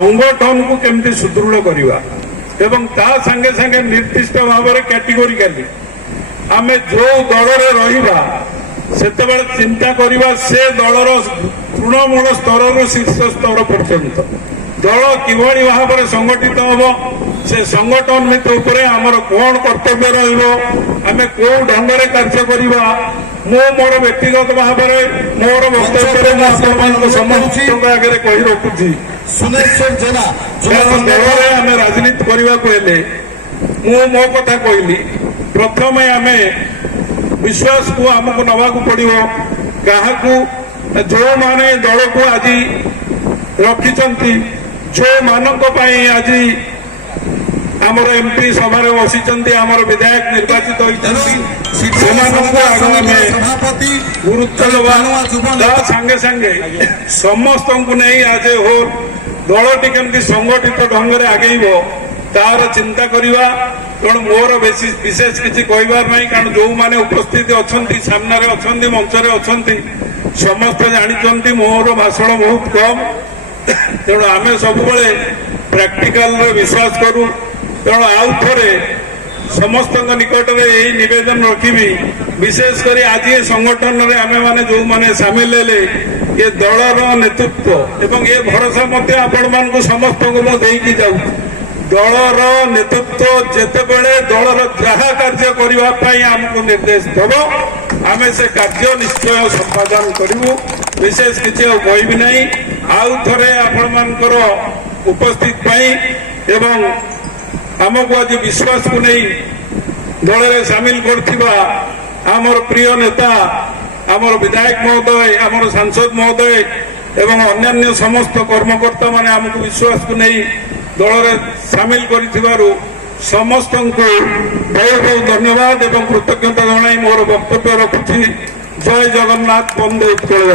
संगठन को केमती सुदृढ़ करवा एवं ता संगे संगे निर्दिष्ट भाव में कैटेगोरिकली आमे जो दल रहा सेते चिंता करवा से दलर तृणमूल स्तर शीर्ष स्तर पर्यंत दल किभली भाव में संगठित हम से संगठन नीति उपरे आमर कौन कर्तव्य रमें कौ ढंग से कार्य करवा मोर व्यक्तिगत भाव में मोर वक्तव्य समस्त आगे कही रखुची दल आम राजनीति करने को मो कथा कहली प्रथम आम विश्वास को आमको नवाक पड़ो क्या जो माने दल को आज रखी जो मानक आज आमर एमपी सभा बसी आमर विधायक निर्वाचित गुरुत्व दवा सांगे सांगे समस्त को नहीं आज हो दल टी केमती संगठित ढंग से आगेब तार चिंता करवा तेणु मोर विशेष किसी कहबार ना कारण जो मैंने उपस्थित अच्छा सामने अच्छा मंच अच्छा समस्ते जानते मोर भाषण बहुत कम तेणु आम सब प्रैक्टिकल विश्वास करूँ तेणु आउ थे समस्त निकट में यही निवेदन रखी विशेषकर आज ये संगठन में आम मैंने जो मैंने सामिल हेले ये दलर नेतृत्व एवं ये भरोसा आपण समस्त को मुझे जाऊँ दलर नेतृत्व जितेबले दलर जहाँ कार्य करने आमको निर्देश दब आम से कार्य निश्चय संपादन करूँ विशेष किसी कहबी ना आउ थे आपण उपस्थित एवं आमको आज विश्वास को नहीं दल में सामिल कर प्रिय नेता आमर विधायक महोदय आमर सांसद महोदय एवं अन्य समस्त कर्मकर्ता माने आमको विश्वास को नहीं दल में सामिल कर समस्त को बहुत बहुत धन्यवाद एवं कृतज्ञता जनाई मोर वक्तव्य रखुची। जय जगन्नाथ, वंदे उत्कल।